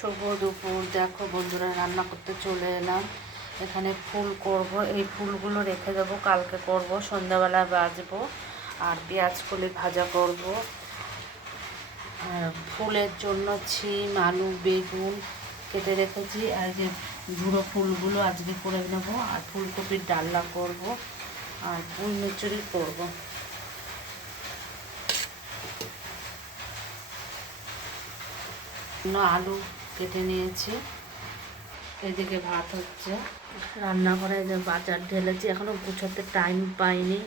শুভ দুপুর। দেখো বন্ধুরা, রান্না করতে চলে এলাম। এখানে ফুল করব, এই ফুলগুলো রেখে দেবো, কালকে করব, সন্ধ্যাবেলা ভাজবো। আর পেঁয়াজ কলি ভাজা করব। আর ফুলের জন্য শিম, আলু, বেগুন কেটে রেখেছি। আর যে ঝুড়ো ফুলগুলো আজকে করে নেব। আর ফুলকপির ডালনা করব, আর পুঁই মুচুরি করব। আলু কেটে নিয়েছি। এদিকে ভাত হচ্ছে। রান্নাঘরে যে বাজার ঢেলেছি, এখনও গুছোতে টাইম পাইনি।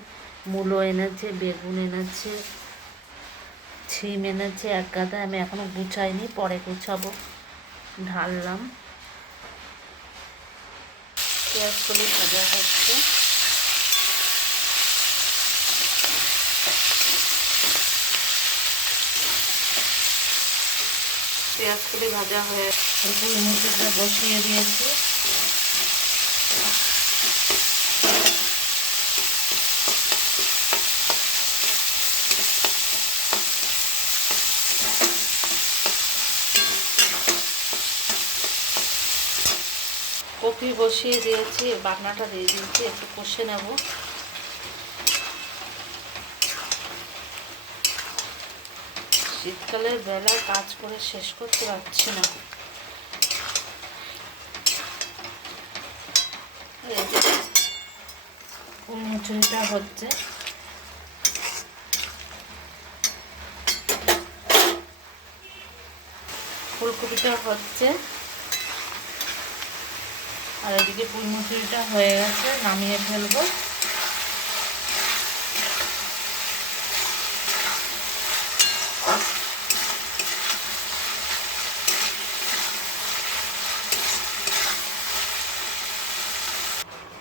মূলো এনেছে, বেগুন এনেছে, ছিম এনেছে এক গাদা, আমি এখনও গুছাইনি, পরে গুছাবো। ঢাললাম। পেঁয়াজ কলি ভাজা হচ্ছে। পেঁয়াজ কলি ভাজা হয়ে পুঁই মুচুরিটা বসিয়ে দিয়েছি। কপি বসিয়ে দিয়েছি, বাটনাটা দিয়ে দিয়েছি, একটু কষে নেব। শীতকালের বেলায় কাজ করে শেষ করতে পারছি না। পুঁই মুচুরিটা হচ্ছে। ফুলকপিটা হচ্ছে। আর এদিকে পুঁই মুচুরিটা হয়ে গেছে, নামিয়ে ফেলবো।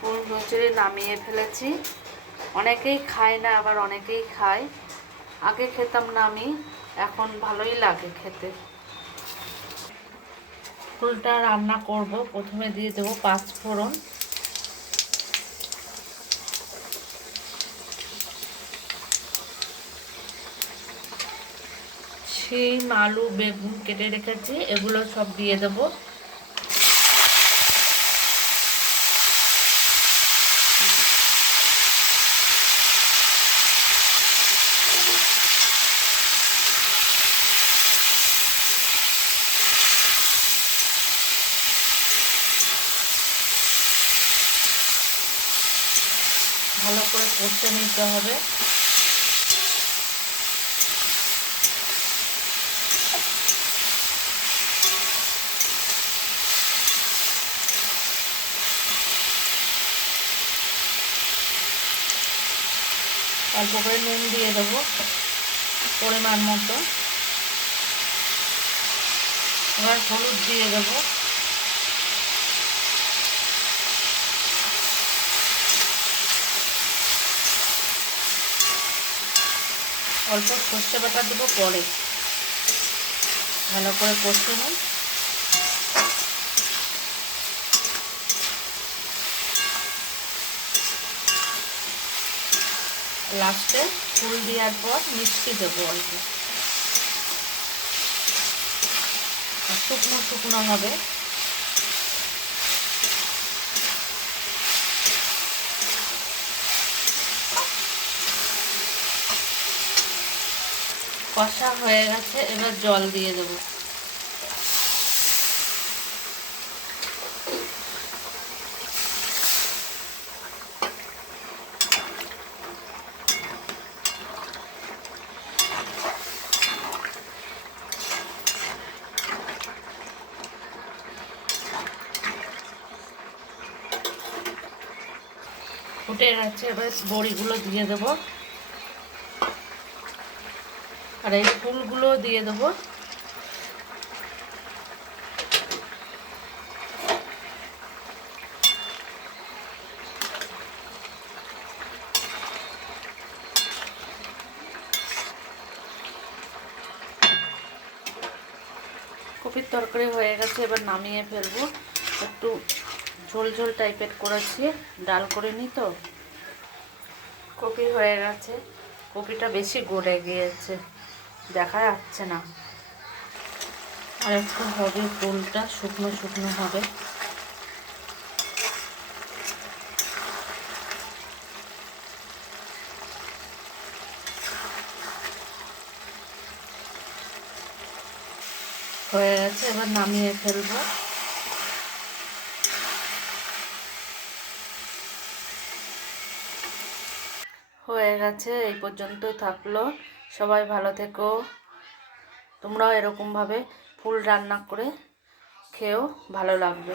পুঁই মুচুরি নামিয়ে ফেলেছি। অনেকেই খায় না, আবার অনেকেই খায়। আগে খেতাম না আমি, এখন ভালোই লাগে খেতে। ফুলটা রান্না করব। প্রথমে দিয়ে দেবো 5 ফোড়ন। শিম, আলু, বেগুন কেটে রেখেছি, এগুলো সব দিয়ে দেবো। ভালো করে কষে নিতে হবে। অল্প করে নুন দিয়ে দেবো পরিমাণ মতো। এবার হলুদ দিয়ে দেবো। অল্প সর্ষে বাটা দেবো পরে। ভালো করে কষে নিই। লাস্টে ফুল দেওয়ার পর মিষ্টি দেবো অল্প। শুকনো শুকনো হবে। কষা হয়ে গেছে, এবার জল দিয়ে দেবো। ফুটে গেছে, এবার বড়িগুলো দিয়ে দেবো। আর এই ফুলগুলো দিয়ে দেবো। কপির তরকারি হয়ে গেছে, এবার নামিয়ে ফেলবো। একটু ঝোল ঝোল টাইপের করেছি, ডাল করে নি তো। কপি হয়ে গেছে, কপিটা বেশি গলে গিয়েছে, দেখা যাচ্ছে না। আর একটু হবে, ফুলটা শুকনো শুকনো হবে। হয়ে গেছে, এবার নামিয়ে ফেলবো। হয়ে গেছে, এই পর্যন্তই থাকলো। সবাই ভালো থেকো। তোমরাও এরকমভাবে ফুল রান্না করে খেও, ভালো লাগবে।